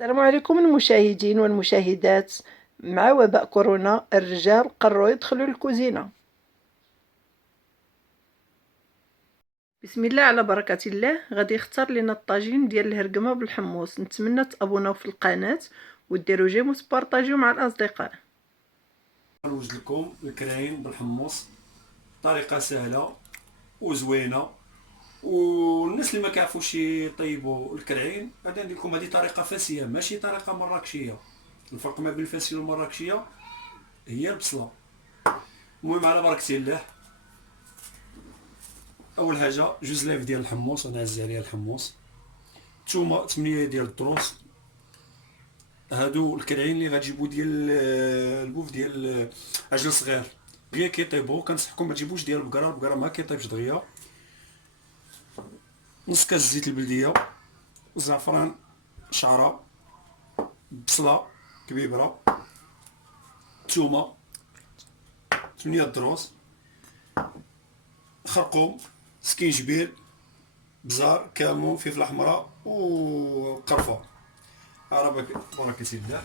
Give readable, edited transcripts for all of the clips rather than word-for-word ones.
السلام عليكم المشاهدين والمشاهدات. مع وباء كورونا الرجال قرروا يدخلوا الكوزينة. بسم الله على بركة الله. غادي يختار لنا الطاجين ديال الهرقمة بالحمص. نتمنى تابوناو في القناة وديروا جيم وتبارطاجيو مع الأصدقاء. نوجد لكم الكراين بالحمص، طريقه سهله وزوينه. والناس اللي ما كيعرفوش يطيبوا الكرعين غادي ندير لكم هذه طريقه فاسيه ماشي طريقه مراكشيه. الفرق ما بين الفاسيه والمراكشيه هي البصله. المهم على بركه الله، اول حاجه جوج لايف ديال الحمص غنعزي عليها الحمص، ثومه 8 ديال الدروس. هادو الكرعين اللي غتجيبو ديال البوف ديال عجل صغير غير كيطيبو، كنصحكم ما تجيبوش ديال البقره ما كيطيبش دغيا. نص كاس زيت البلديه، زعفران، شعره، بصله كبيبره، ثومه 8 دروس، خرقوم، سكينجبير، بزار، كمون، فلفله حمراء وقرفه. على بركه الله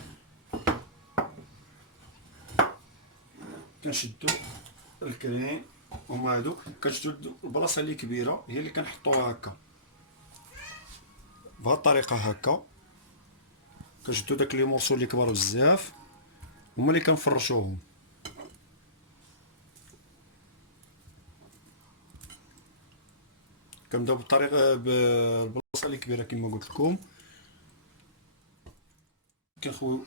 كنشدو الكريم. هما هادوك كنشدو البلاصه اللي كبيره هي اللي كنحطوها هكا بهاد الطريقه هكا. كنشدو داك لي مورسو اللي كبار بزاف هما اللي كنفرشوهم. كنبداو بالطريقه بالبلاصه اللي كبيره كما قلت لكم. كنخويو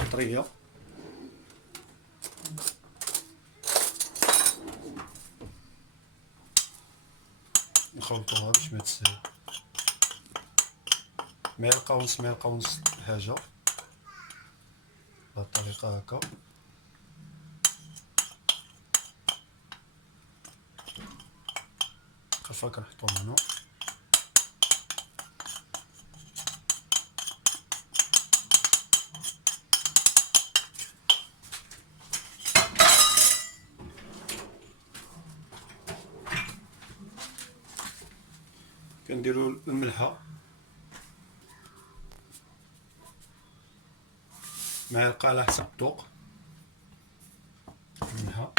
الطريه، نخلطوها باش ما تسال معلقه ونص حاجه بهاد الطريقه هكا. خلفها كنحطوهم هنا. كنديرو الملحه معلقه على حسب الذوق. الملحه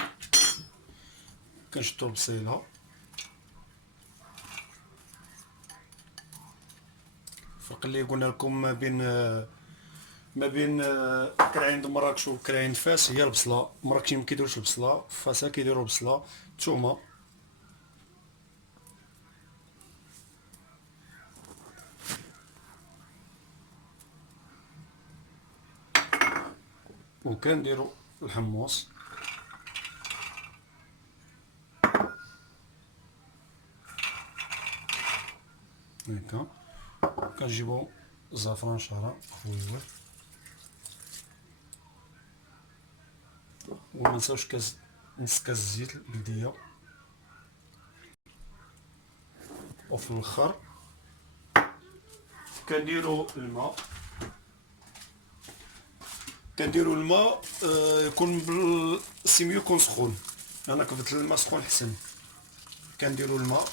كنشدو البصيله، الفرق اللي قلنا لكم ما بين كراعين د مراكش وكراعين فاس هي البصله. مراكشين ما كيديروش البصله، فاسا كيديروا البصله. ثومه، وكنديروا الحمص. هكا كنجيبو الزعفران شعره خويوه، وما نساوش نص كاس زيت البلديه. وفي الاخر كنديروا الماء. يكون بالسيميو يكون سخون. انا كنفضل الماء سخون حسن. كنديروا الماء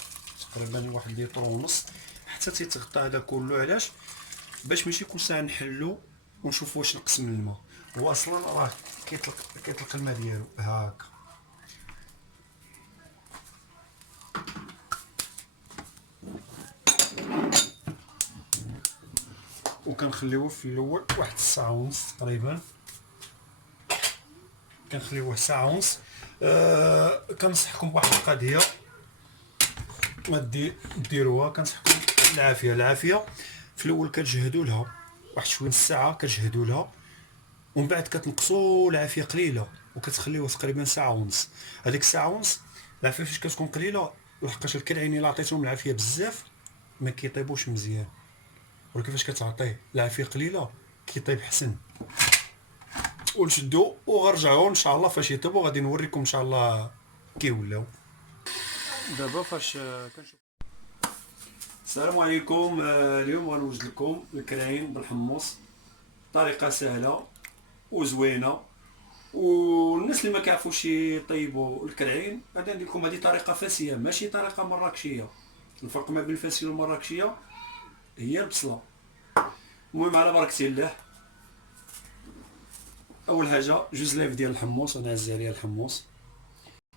تقريبا واحد لتر ونص حتى تيتغطى هذا كله. علاش؟ باش ماشي كل ساعه نحلو ونشوفوا واش نقص من الماء. هو اصلا راه كيطلق الماء ديالو هاكا. وكنخليوه في الاول واحد الساعه ونص تقريبا. كنخليوه ساعه ونص. كنصحكم بواحد القضيه ما ديروها. كنصحكم العافيه في الاول كتجهدوا لها واحد شويه نص ساعه، كتجهدوا لها ومن بعد كتنقصوا العافيه قليله وكتخليوها تقريبا ساعه ونص. هذيك الساعه ونص العافيه فاش كتكون قليله لحقاش الكرعين الا عطيتهم العافيه بزاف ما كيطيبوش مزيان، ولكن فاش كتعطيه العافيه قليله كيطيب حسن. ونشدو وغنرجعوا ان شاء الله فاش يطيبوا غادي نوريكم ان شاء الله كي ولاو. دابا فاش كنشوف. السلام عليكم. اليوم غنوجد لكم الكراين بالحمص، طريقه سهله وزوينه. والناس اللي ما كيعرفوش يطيبوا الكرعين غادي ندير لكم هذه طريقه فاسيه ماشي طريقه مراكشيه. الفرق ما بين الفاسيه والمراكشيه هي البصله. المهم على بركة الله. اول حاجه جوج لايف ديال الحمص، غنعزي عليها الحمص.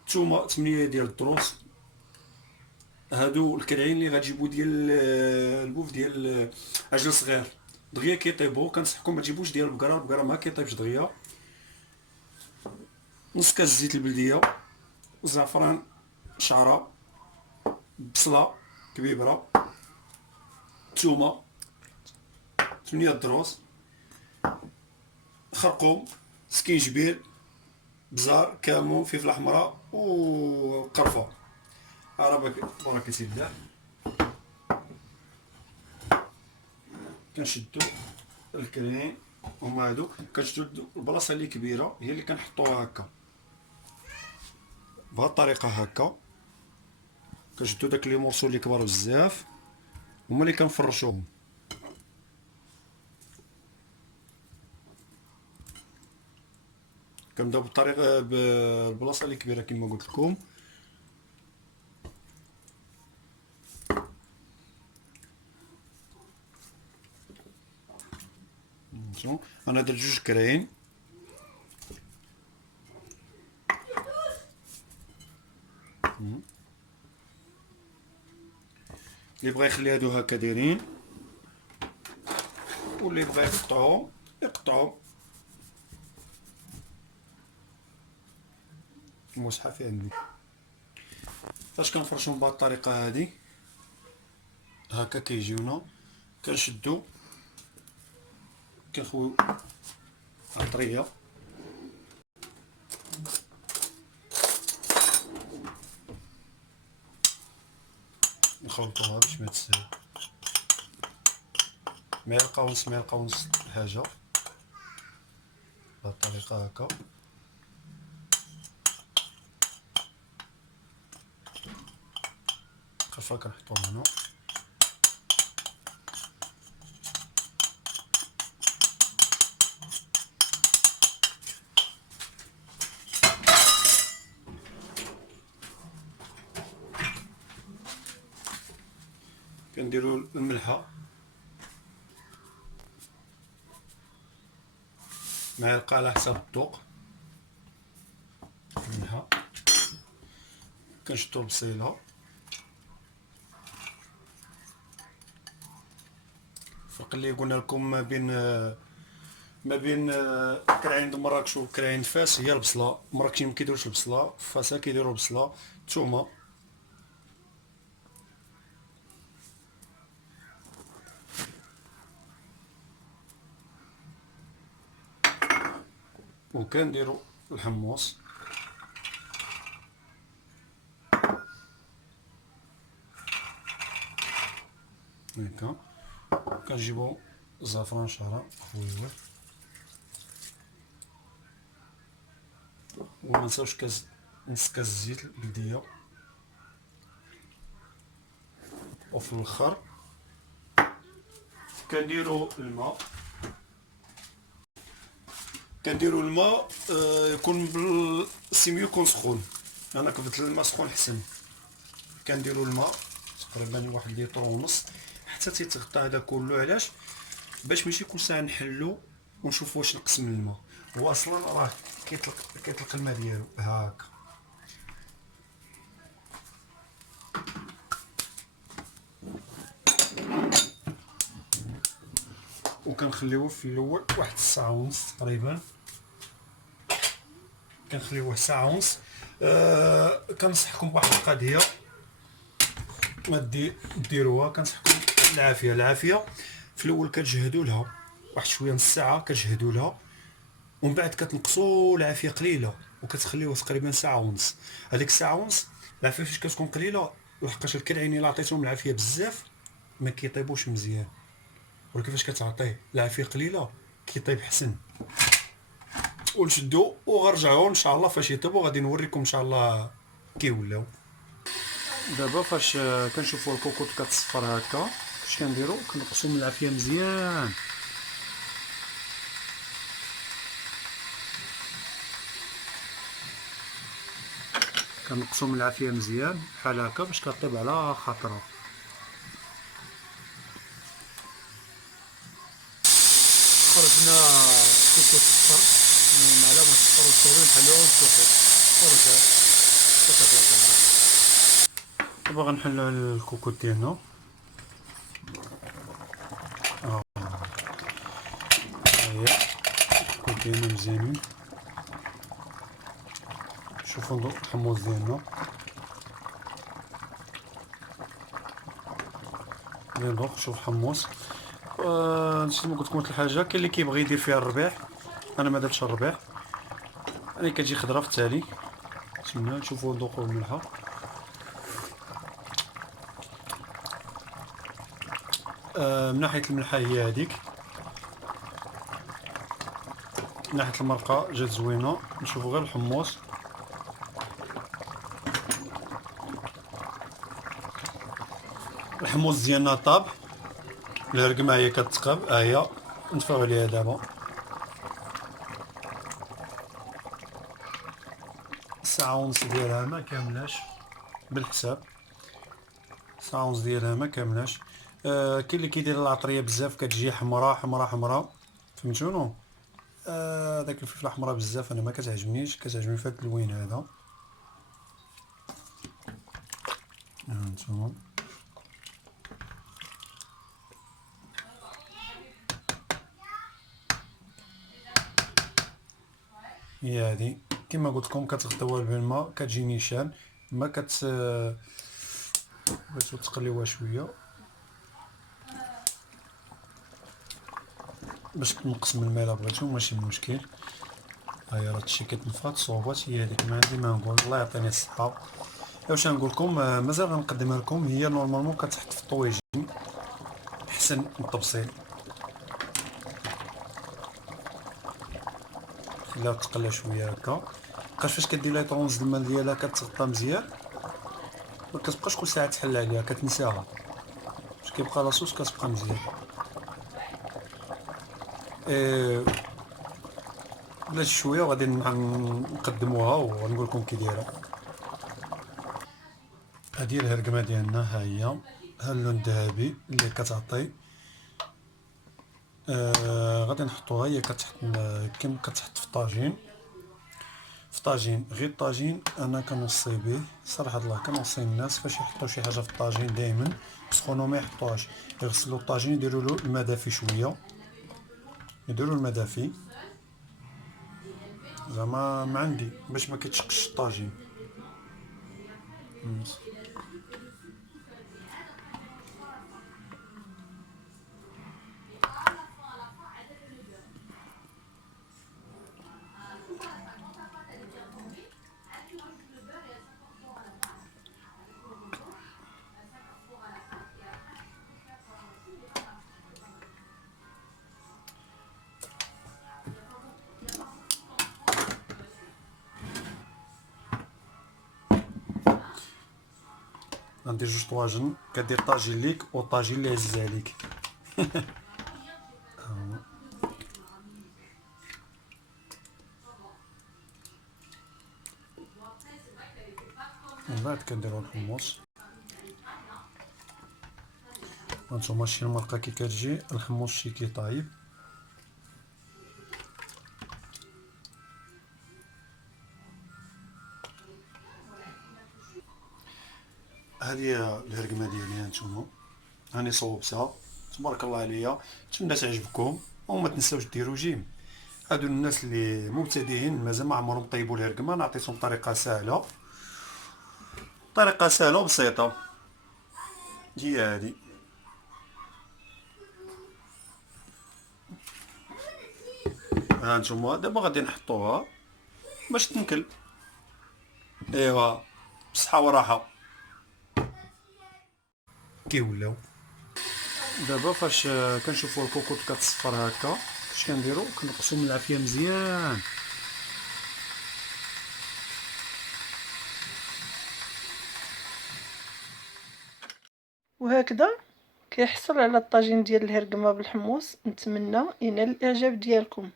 نتوما 8 ديال الدروس. هادو الكرعين اللي غتجيبو ديال البوف ديال عجل صغير دغيا كيطيبو. كنصحكم ما تجيبوش ديال البقره ما كيطيبش دغيا. نص كاس زيت البلديه، زعفران، شعره، بصله كبيبره، ثومه، 8 دروس، خرقوم، سكينجبير، بزار، كمون، فلفله حمراء وقرفه. على بركة الله. كنشدو الكريم هما هادو، كنشدو البلاصه اللي كبيره هي اللي كنحطوها هكا بهاد الطريقه هكا. كنشدو داك لي مورسو اللي كبار بزاف هما اللي كنفرشوهم. كنبداو بالطريقه بالبلاصه اللي كبيره كما قلت لكم. انا درت جوج كراين. اللي بغى يخلي هادو هكا دايرين، واللي بغى يقطعهم يقطعهم. المصحف عندي فاش كنفرشهم بهاد الطريقه هادي هكا كيجيونا. كنشدو كنخويو الطريه، نخلطوها باش ما تسال. معلقه ونص حاجه بهاد الطريقه هكا. خفا كنحطوهم هنا. كنديرو الملحه، معلقه على حساب الذوق الملحه. كنشدو البصيله، الفرق اللي قلنا لكم ما بين كراعين د مراكش وكراعين فاس هي البصله. مراكشين ما كيديروش البصله، فاسا كيديروا البصله. الثومه، وكنديروا الحمص. هكا كنجيبو الزعفران، شعره خويوه، وما نساوش نص كاس زيت البلديه. وفي الاخر كنديروا الماء. يكون بالسيميو يكون سخون. انا كبت الماء سخون حسن. كنديروا الماء تقريبا واحد لتر ونص حتى تيتغطى هذا كله. علاش؟ باش ماشي كل ساعه نحلو ونشوفوا واش نقص من الماء. هو اصلا راه كيطلق الماء ديالو هاكا. وكنخليوه في الاول واحد الساعه ونص تقريبا. كنخليوه ساعه ونص. كنصحكم بواحد القضيه ما ديروها. كنصحكم العافيه. في الاول كتجهدوا لها واحد شويه نص ساعه، كتجهدوا لها ومن بعد كتنقصوا العافيه قليله وكتخليوه تقريبا ساعه ونص. هذيك الساعه ونص العافيه فاش كتكون قليله، لحقاش الكرعين الا عطيتهم العافيه بزاف ما كيطيبوش مزيان، ولكن فاش كتعطيه العافيه قليله كيطيب حسن. ونشدو وغنرجعوا ان شاء الله فاش يطيبوا غادي نوريكم ان شاء الله كي ولاو. دابا فاش كنشوفوا الكوكوط كتصفر هكا، اش كنديروا؟ كنقصوا من العافيه مزيان. كنقصوا من العافيه مزيان بحال هكا باش كطيب على خاطرها. خرجنا كوكو صفر معلقة صفر والتالي نحلوها ونشوفو ورجع دابا غنحلو على الكوكو ديالنا. هي الكوكو ديالنا مزيانين. شوفو الحموض ديالنا ندوق. شوف الحمص. نسيت ما قلت لكم واحد الحاجه، كاين اللي كيبغي يدير فيها الربيع، انا ما درتش الربيع، انا كتجي خضره في التالي. نتمنى نشوفوا ندوقوا الملحه. من ناحيه الملحه هي هذيك، من ناحيه المرقه جات زوينه. نشوفوا غير الحمص. الحمص ديالنا طاب، الهرقمه هي كتقاب. هي نطفيو عليها دابا. ساعه ونص ديالها ما كاملاش بالحساب، ساعه ونص ديالها ما كاملاش. كاين اللي كيدير العطريه بزاف كتجي حمراء حمراء حمراء، فهمتونو؟ داك الفلفله حمراء بزاف انا ما كتعجبنيش، كتعجبني في هاد اللون هذا. هانتوما هي هادي كما قلت لكم، كتغطيوها بالماء كتجي نيشان، ما بغيتو تقليوها شويه باش تنقص من الماء. الا بغيتو ماشي مشكل. هاهي راه هادشي كتنفض صوبات. هي هذيك ما عندي ما نقول، الله يعطيني الصحه. واش نقول لكم، مازال غنقدمها لكم. هي نورمالمون كتحط في الطويجين احسن من الطبسيل. خليها تقلى شويه هكا. بقاش فاش كدير لها طونز الماء ديالها كتغطى مزيان، ما كتبقاش كل ساعه تحل عليها، كتنساها باش كيبقى لاصوص كتبقى مزيان. بلاش شويه وغادي نقدموها ونقول لكم كي دايره. هذه الهرقمه ديالنا، ها هي، ها اللون الذهبي اللي كتعطي. غادي نحطوها. هي كتحط كيما كتحط في الطاجين. في طاجين غير الطاجين انا كنوصي به صراحه الله، كنوصي الناس فاش يحطوا شي حاجه في الطاجين دائما يسخنوا ما يحطوهاش، يغسلوا الطاجين يديروا له الماء دافي شويه، يديروا الماء دافي زعما ما عندي باش ما كيتشقش الطاجين. غندير جوج طواجن، كدير طاجين ليك وطاجين اللي عزيز عليك. من بعد كنديرو الحمص. هانتوما شي المرقه كي كتجي، الحمص شي كيطايب. هذه الهرقمه ديالي هانتوما، هاني صوبتها تبارك الله عليا. نتمنى تعجبكم وما تنساوش ديروا جيم. هادو الناس اللي مبتدئين مازال ما عمرهم طيبوا الهرقمه، انا عطيتهم طريقه سهله، طريقه سهله وبسيطه. هي هادي. هانتوما دابا غادي نحطوها باش تنكل. ايوا بصحه وراحه. كيولاو دابا فاش كنشوفوا الكوكوط كتصفر هكا، اش كنديروا؟ كنقصو من العافيه مزيان. وهكذا كيحصل على الطاجين ديال الهرقمه بالحمص. نتمنى ينال الاعجاب ديالكم.